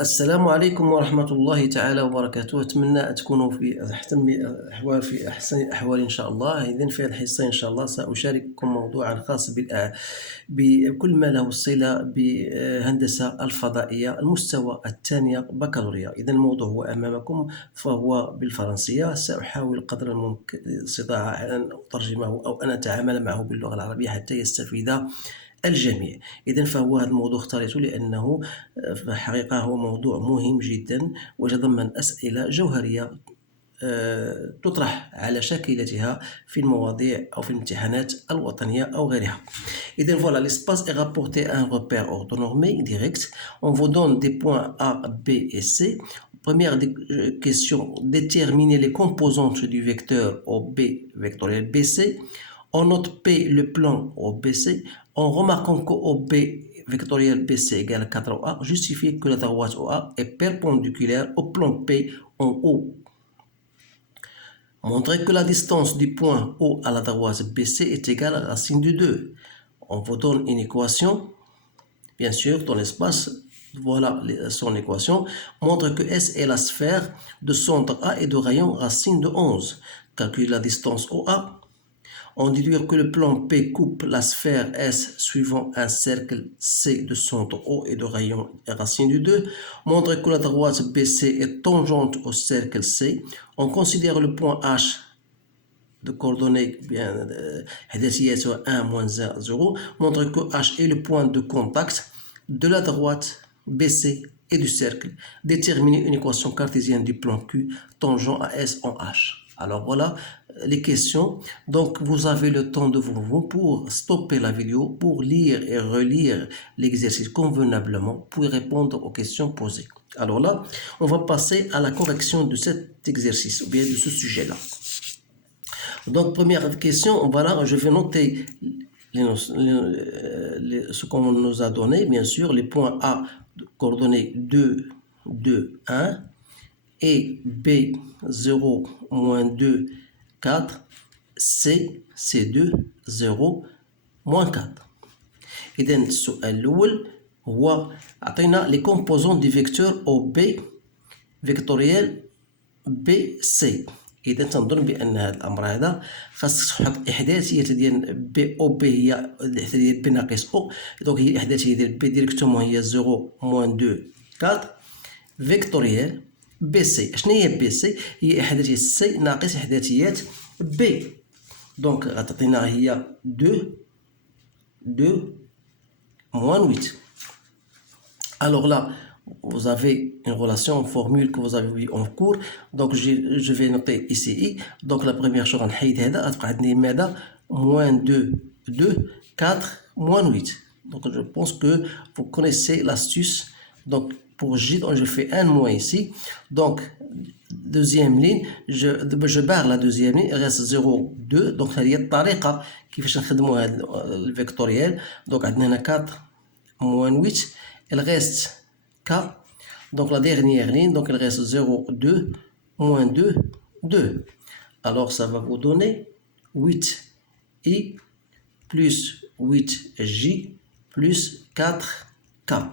السلام عليكم ورحمة الله تعالى وبركاته. أتمنى أن تكونوا في أحسن الأحوال إن شاء الله. إذن في الحصة إن شاء الله سأشارككم موضوعا خاص بكل ما له صلة بهندسة الفضائية المستوى الثانية بكالوريا. إذن الموضوع هو أمامكم فهو بالفرنسية. سأحاول قدر الاستطاعة أن أترجمه أو أن أتعامل معه باللغة العربية حتى يستفيد الجميع. إذن فهو هذا الموضوع اخترته لأنه في الحقيقة هو موضوع مهم جدا ويتضمن أسئلة جوهرية تطرح على شاكلتها في المواضيع أو في الامتحانات الوطنية أو غيرها. إذن voilà, l'espace est rapporté à un repère orthonormé direct. On vous donne des points A, B et C. Première question, déterminer les composantes du vecteur OB vectoriel BC. On note P le plan OBC. En remarquant que OB vectoriel BC égale 4OA, justifier que la droite OA est perpendiculaire au plan P en haut. Montrer que la distance du point O à la droite BC est égale à la racine de 2. On vous donne une équation, bien sûr, dans l'espace. Voilà son équation. Montre que S est la sphère de centre A et de rayon racine de 11. Calcule la distance OA. On déduit que le plan P coupe la sphère S suivant un cercle C de centre O et de rayon racine de 2. Montre que la droite BC est tangente au cercle C. On considère le point H de coordonnées bien 1 moins 0. Montre que H est le point de contact de la droite BC et du cercle. Déterminer une équation cartésienne du plan Q tangent à S en H. Alors voilà les questions. Donc vous avez le temps devant vous pour stopper la vidéo, pour lire et relire l'exercice convenablement, pour répondre aux questions posées. Alors là, on va passer à la correction de cet exercice, ou bien de ce sujet-là. Donc première question, voilà, je vais noter ce qu'on nous a donné, bien sûr, les points A coordonnées 2, 2, 1 et B 0, moins 2, 4, C, C2, 0, moins 4. إذن السؤال الأول هو أعطينا les composants du vecteur OB فيكتوريال BC. إذا تنظن بأن هذا الأمر هذا خاصك تحط إحداثية ديال بي أو بي هي الإحداثية ديال بي ناقص أو. دونك هي الإحداثية ديال بي ديريكتومون هي 0 موان 2 4 فيكتوريال بي سي. شنو هي بي سي؟ هي إحداثية سي ناقص إحداثيات بي. دونك غتعطينا هي 2 moins 8. Alors là, vous avez une relation, une formule que vous avez vue en cours. Donc je vais noter ici. Donc la première chose, moins 2, 2, 4, moins 8. Donc je pense que vous connaissez l'astuce. Donc pour J, donc je fais un moins ici. Donc deuxième ligne, je barre la deuxième ligne, il reste 0, 2. Donc il y a الطريقة كيفاش نخدموا هذا الفيكتوريال. Donc عندنا هنا 4 moins 8. Il reste K. Donc la dernière ligne, donc il reste 0, 2, moins 2, 2. Alors ça va vous donner 8I plus 8J plus 4K.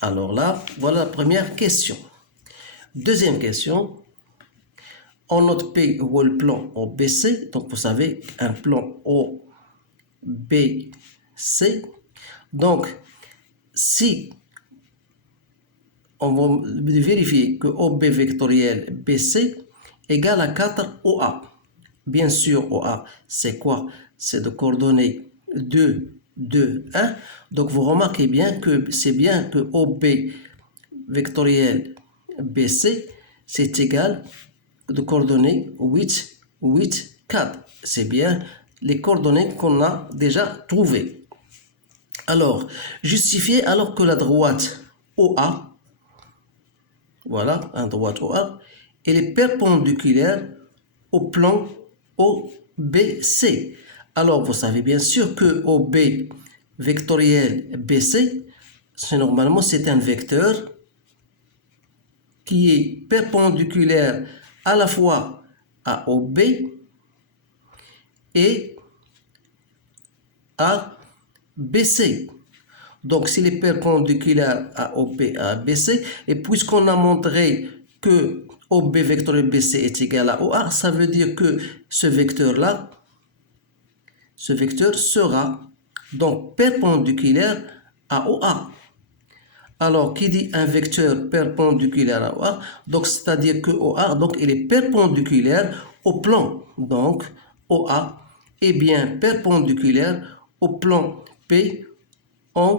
Alors là, voilà la première question. Deuxième question. On note P ou le plan OBC. Donc vous savez, un plan OBC. Donc, si on va vérifier que OB vectoriel BC égale à 4 OA. Bien sûr, OA, c'est quoi? C'est de coordonnées 2, 2, 1. Donc, vous remarquez bien que c'est bien que OB vectoriel BC, c'est égal de coordonnées 8, 8, 4. C'est bien les coordonnées qu'on a déjà trouvées. Alors, justifier alors que la droite OA, voilà, la droite OA, elle est perpendiculaire au plan OBC. Alors, vous savez bien sûr que OB vectoriel BC, normalement c'est un vecteur qui est perpendiculaire à la fois à OB et à BC. Donc, s'il est perpendiculaire à OB à BC, et puisqu'on a montré que OB vectoriel BC est égal à OA, ça veut dire que ce vecteur-là, ce vecteur sera donc perpendiculaire à OA. Alors, qui dit un vecteur perpendiculaire à OA, donc c'est-à-dire que OA, donc il est perpendiculaire au plan, donc OA est bien perpendiculaire au plan P en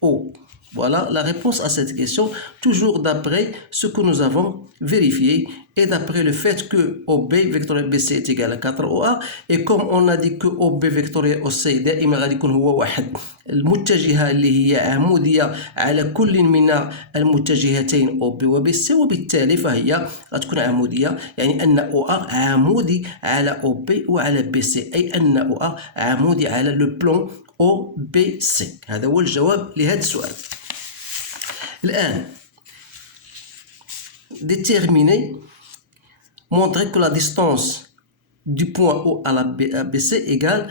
haut. Voilà la réponse à cette question, toujours d'après ce que nous avons vérifié et d'après le fait que OB vectoriel BC est égal à 4OA, et comme on a dit que OB vectoriel OC دائما غادي يكون هو واحد المتجهة اللي هي عمودية على كل من المتجهتين OB و BC، وبالتالي فهي غتكون عمودية، يعني أن OA عمودي على OB وعلى BC، أي أن OA عمودي على لو بلون OBC. هذا هو الجواب لهذا السؤال. الآن déterminer, montrer que la distance du point O à la BC égale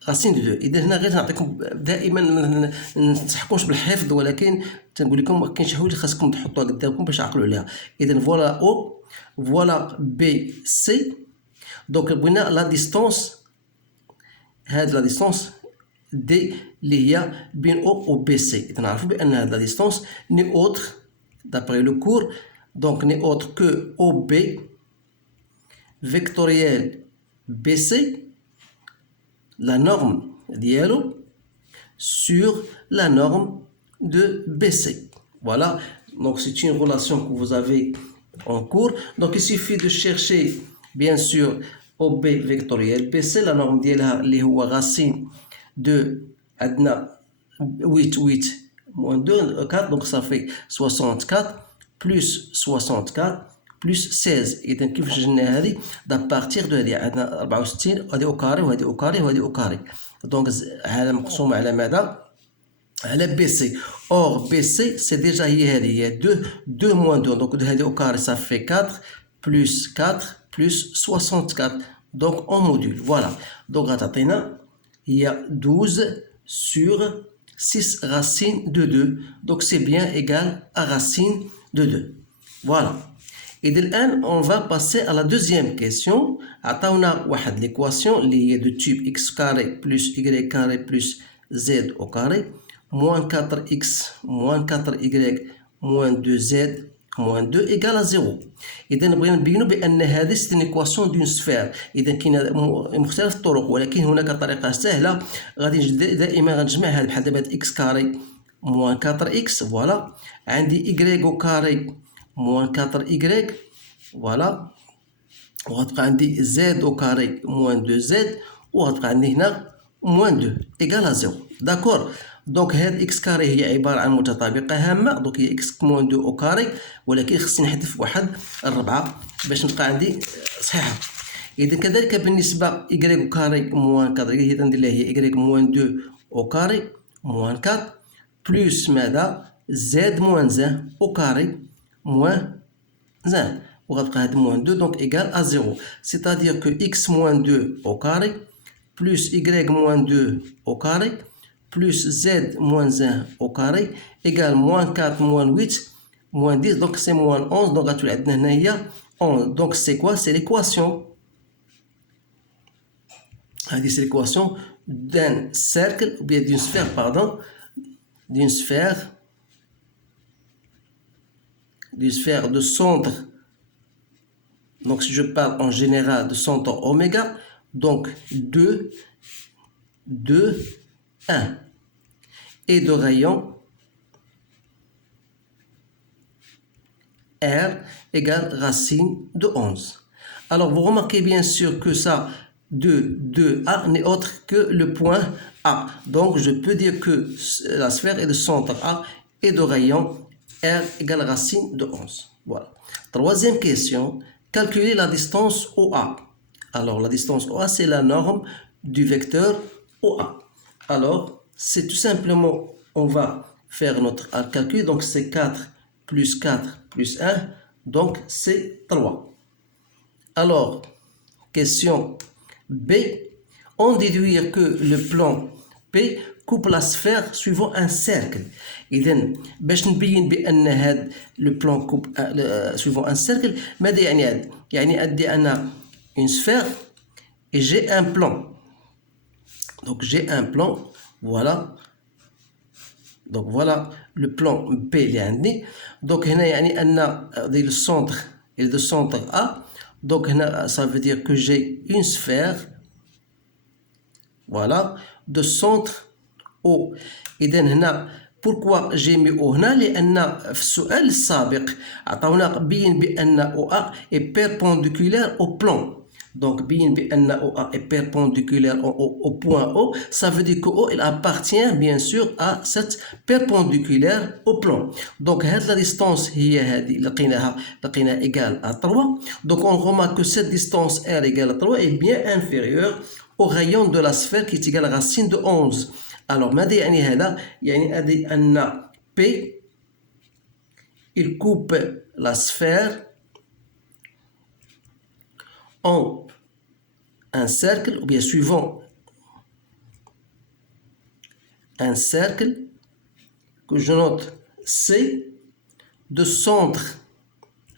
racine de 2. إذا هنا غير نعطيكم دائما ما ننصحكمش بالحفظ، ولكن تنقول لكم كاين شي حوايج خاصكم تحطوها قدامكم باش تعقلوا عليها. إذا فوالا أو فوالا بي سي، دونك بغينا لا ديستونس، هاد لا ديستونس دي اللي هي بين او و بي سي. إذا نعرفوا بأن هاد لا ديستونس ني اوتر d'après le cours donc n'est autre que OB vectoriel BC, la norme dialo sur la norme de BC. Voilà, donc c'est une relation que vous avez en cours. Donc il suffit de chercher bien sûr OB vectoriel BC, la norme dialha اللي هو racine de عندنا 8 moins 2 4, donc ça fait 64 plus 64 plus 16. إذا كيفاش جبنا هذه؟ دا بارتيغ دو هذه عندنا 64 وهذه او كاري وهذه او كاري وهذه او كاري، دونك على مقسومة على ماذا؟ على بي سي. اور بي سي سي ديجا هي هذه، هي 2 moins 2، دونك هذه او كاري ça fait 4 plus 4 plus 64، دونك en module. Voilà, donc غتعطينا هي 12 sur 6 racine de 2, donc c'est bien égal à racine de 2. Voilà. Et الآن on va passer à la deuxième question. عطاونا واحد l'équation اللي هي de type x carré plus y carré plus z au carré moins 4x moins 4y moins 2z moins 2 égale à 0. إذا بغينا نبينوا بأن هذه c'est une équation d'une sphère. إذا كاين مختلف الطرق، ولكن هناك طريقة سهلة غادي دائما غنجمع هذا بحال دابا x carré moins 4x، فوالا عندي y au carré moins 4y، فوالا وغتبقى عندي z au carré moins 2z، وغتبقى عندي هنا moins 2 égale à 0. داكور، دونك هاد اكس كاري هي عبارة عن متطابقة هامة، دونك هي اكس موان 2 او كاري، ولكن خصني نحذف واحد الربعة باش نبقى عندي صحيحة. إذا كذلك بالنسبة إيكغيك كاري موان 4، إذا ندير لها هي إيكغيك موان 2 أو كاري موان 4 بلوس ماذا؟ زد موان زان أو كاري موان زان، وغتبقى هاد موان 2 دونك إيكال أ زيرو، سيتادير كو إكس موان 2 أو كاري بلوس إيكغيك موان 2 أو كاري plus z moins 1 au carré égale moins 4 moins 8 moins 10, donc c'est moins 11, donc غتولي عندنا هنايا 11. donc c'est quoi? C'est l'équation. هذه c'est l'équation d'un cercle ou bien d'une sphère, pardon, d'une sphère de centre. Donc si je parle en général de centre oméga, donc 2 1 et de rayon R égale racine de 11. Alors vous remarquez bien sûr que ça de 2A n'est autre que le point A. Donc je peux dire que la sphère est de centre A et de rayon R égale racine de 11. Voilà. Troisième question, calculer la distance OA. Alors la distance OA, c'est la norme du vecteur OA. Alors, c'est tout simplement, on va faire notre calcul, donc c'est 4 plus 4 plus 1, donc c'est 3. Alors, question B, on déduit que le plan P coupe la sphère suivant un cercle. إذن باش نبين بأن هذا le plan coupe suivant un cercle ماذا يعني هذا؟ يعني أدي أنا une sphère et j'ai un plan. Donc j'ai un plan, voilà. Donc voilà le plan P اللي عندي. Donc هنا يعني أن le centre est le centre A. Donc هنا ça veut dire que j'ai une sphère, voilà, de centre O. إذن هنا pourquoi j'ai mis O هنا؟ لأن في السؤال السابق عطاونا بين بأن OA est perpendiculaire au plan. Donc bien بأن OA est perpendiculaire au point O, ça veut dire que O il appartient bien sûr à cette perpendiculaire au plan. Donc هذه la distance هي هذه لقيناها égale à 3. Donc on remarque que cette distance R égale à 3 est bien inférieure au rayon de la sphère qui est égal à racine de 11. Alors ماذا يعني هذا؟ يعني أن P il coupe la sphère en un cercle, ou bien suivant un cercle que je note C de centre,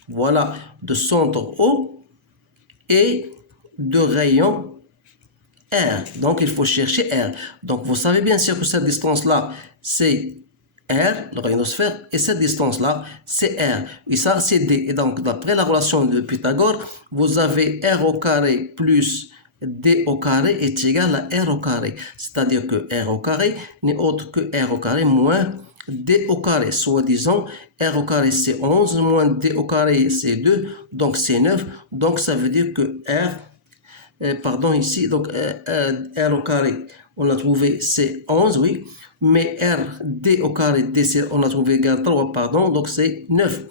voilà, de centre O et de rayon R. Donc il faut chercher R. Donc vous savez bien sûr que cette distance-là, c'est R, le rayon de sphère, et cette distance-là, c'est R. Et ça, c'est D. Et donc, d'après la relation de Pythagore, vous avez R au carré plus D au carré est égal à R au carré. C'est-à-dire que R au carré n'est autre que R au carré moins D au carré. Soit disant, R au carré c'est 11, moins D au carré c'est 2, donc c'est 9. Donc ça veut dire que pardon ici, donc R au carré, on a trouvé c'est 11, oui. Mais R, D au carré, D, on a trouvé égal 3, pardon, donc c'est 9.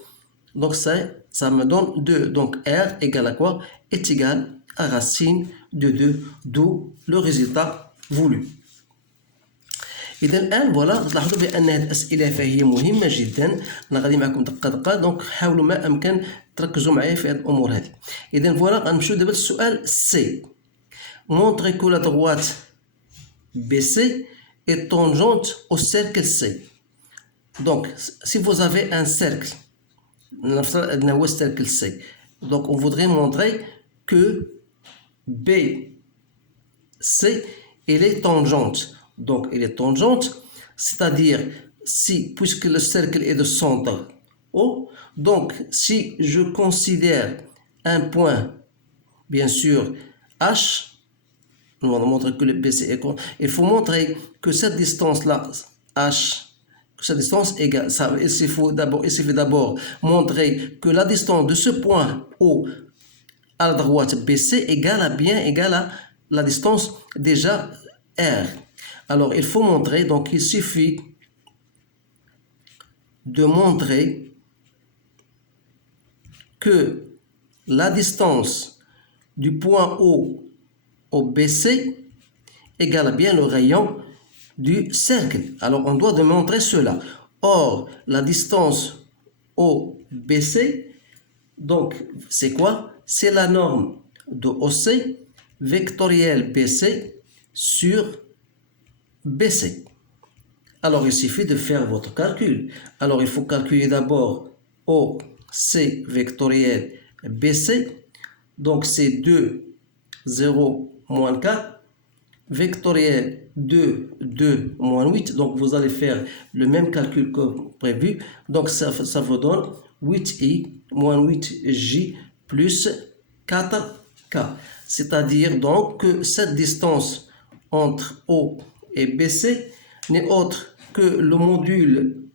Donc ça me donne 2. Donc R égale à quoi? Est égal à racine de 2, d'où le résultat voulu. إذا الآن فوالا تلاحظوا بأن هذه الأسئلة فهي مهمة جدا. أنا غادي معكم دقة دقة، دونك حاولوا ما أمكن تركزوا معايا في هذه الأمور هذه. إذا فوالا غنمشيو دابا للسؤال سي. Montrez que la droite BC est tangente au cercle C. Donc, si vous avez un cercle, le cercle C, donc on voudrait montrer que BC, elle est tangente. Donc, elle est tangente, c'est-à-dire, puisque le cercle est de centre O, donc si je considère un point, bien sûr, H, on va montrer que le BC est... Il faut montrer que cette distance-là, H, cette distance égale... il suffit d'abord montrer que la distance de ce point O à la droite BC égale à la distance déjà R. Alors, il faut montrer, donc il suffit de montrer que la distance du point O au BC égale bien le rayon du cercle. Alors, on doit démontrer cela. Or, la distance au BC, donc, c'est quoi? C'est la norme de OC vectorielle BC sur BC. Alors, il suffit de faire votre calcul. Alors, il faut calculer d'abord OC vectoriel BC. Donc, c'est 2, 0, moins 4. Vectoriel 2, 2, moins 8. Donc, vous allez faire le même calcul que prévu. Donc, ça vous donne 8i moins 8j plus 4k. C'est-à-dire donc que cette distance entre O et BC n'est autre que le module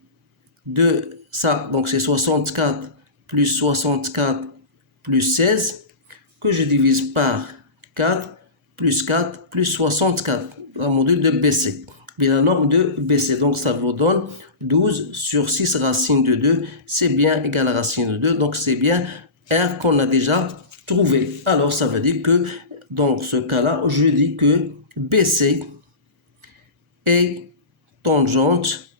de ça. Donc, c'est 64 plus 64 plus 16 que je divise par 4 plus 4 plus 64, le module de BC, bien la norme de BC. Donc, ça vous donne 12 sur 6 racine de 2, c'est bien égal à racine de 2. Donc, c'est bien R qu'on a déjà trouvé. Alors, ça veut dire que dans ce cas-là, je dis que BC est tangente,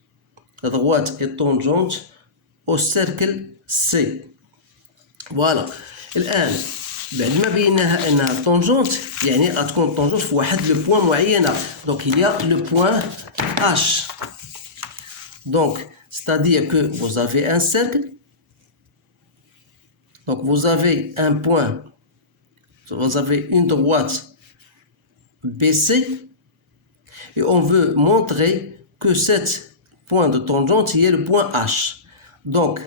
la droite est tangente au cercle C. Voilà. الآن بعد ما بيناها انها طونجونت يعني غتكون طونجونت في واحد لو بوين معينه دونك il y a le point H donc c'est-à-dire que vous avez un cercle donc vous avez un point vous avez une droite BC et on veut montrer que cet point de tangente il est le point H donc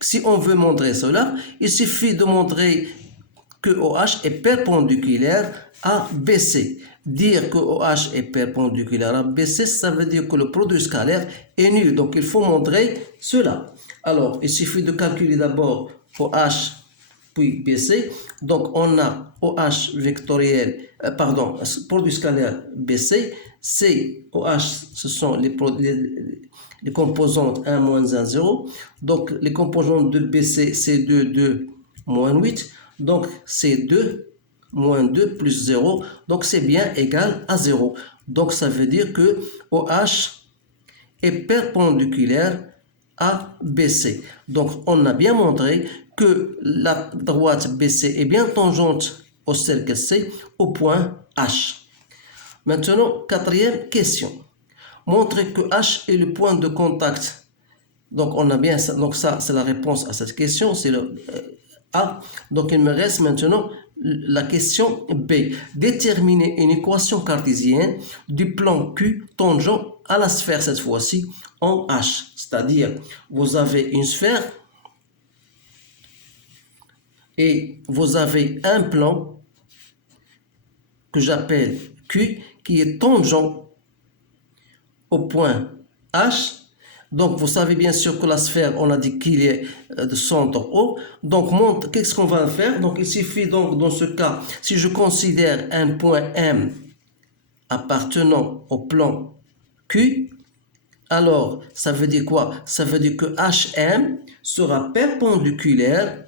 si on veut montrer cela il suffit de montrer que OH est perpendiculaire à BC. Dire que OH est perpendiculaire à BC, ça veut dire que le produit scalaire est nul. Donc, il faut montrer cela. Alors, il suffit de calculer d'abord OH puis BC. Donc, on a OH vectoriel, produit scalaire BC. C, OH, ce sont les composantes 1, moins 1, 0. Donc, les composantes de BC, c'est 2, 2, moins 8. Donc, c'est 2 moins 2 plus 0. Donc, c'est bien égal à 0. Donc, ça veut dire que OH est perpendiculaire à BC. Donc, on a bien montré que la droite BC est bien tangente au cercle C au point H. Maintenant, quatrième question. Montrer que H est le point de contact. Donc, on a bien ça. Donc, ça, c'est la réponse à cette question. C'est le A. Donc, il me reste maintenant la question B. Déterminer une équation cartésienne du plan Q tangent à la sphère cette fois-ci en H. C'est-à-dire, vous avez une sphère et vous avez un plan que j'appelle Q qui est tangent au point H. Donc, vous savez bien sûr que la sphère, on a dit qu'il est de centre haut. Donc, qu'est-ce qu'on va faire? Donc, il suffit donc, dans ce cas, si je considère un point M appartenant au plan Q, alors, ça veut dire quoi? Ça veut dire que HM sera perpendiculaire.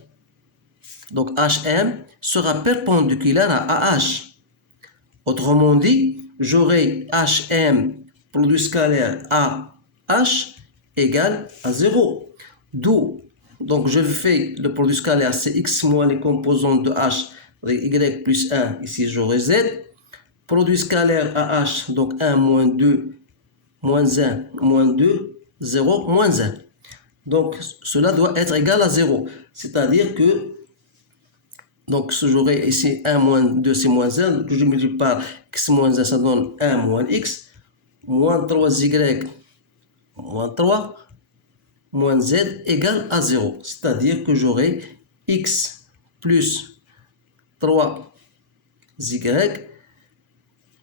Donc, HM sera perpendiculaire à AH. Autrement dit, j'aurai HM produit scalaire AH égale à 0. D'où, donc je fais le produit scalaire, c'est x moins les composantes de h, y plus 1, ici j'aurai z. Produit scalaire à h, donc 1 moins 2, moins 1, moins 2, 0, moins 1. Donc cela doit être égal à 0. C'est-à-dire que, donc j'aurai ici 1 moins 2, c'est moins 1, que je multiplie par x moins 1, ça donne 1 moins x, moins 3y, moins 3, moins z égale à 0. C'est-à-dire que j'aurai x plus 3y,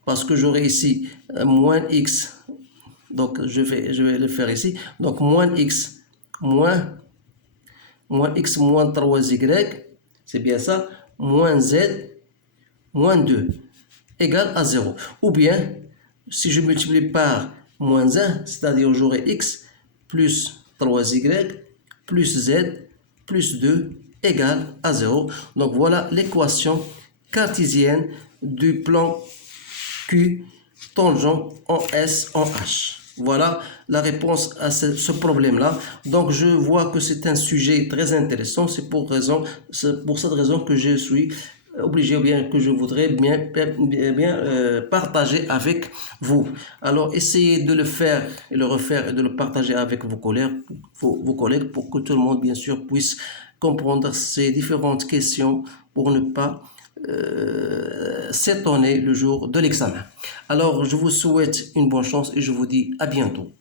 parce que j'aurai ici moins x, donc je vais le faire ici, donc moins x moins x moins 3y, c'est bien ça, moins z moins 2 égale à 0. Ou bien, si je multiplie par moins 1, c'est-à-dire j'aurai x plus 3y plus z plus 2 égale à 0. Donc voilà l'équation cartésienne du plan Q tangent en S en H. Voilà la réponse à ce problème-là. Donc je vois que c'est un sujet très intéressant. C'est pour cette raison que je suis obligé, ou bien que je voudrais bien partager avec vous. Alors essayez de le faire et le refaire et de le partager avec vos collègues pour que tout le monde bien sûr puisse comprendre ces différentes questions pour ne pas s'étonner le jour de l'examen. Alors je vous souhaite une bonne chance et je vous dis à bientôt.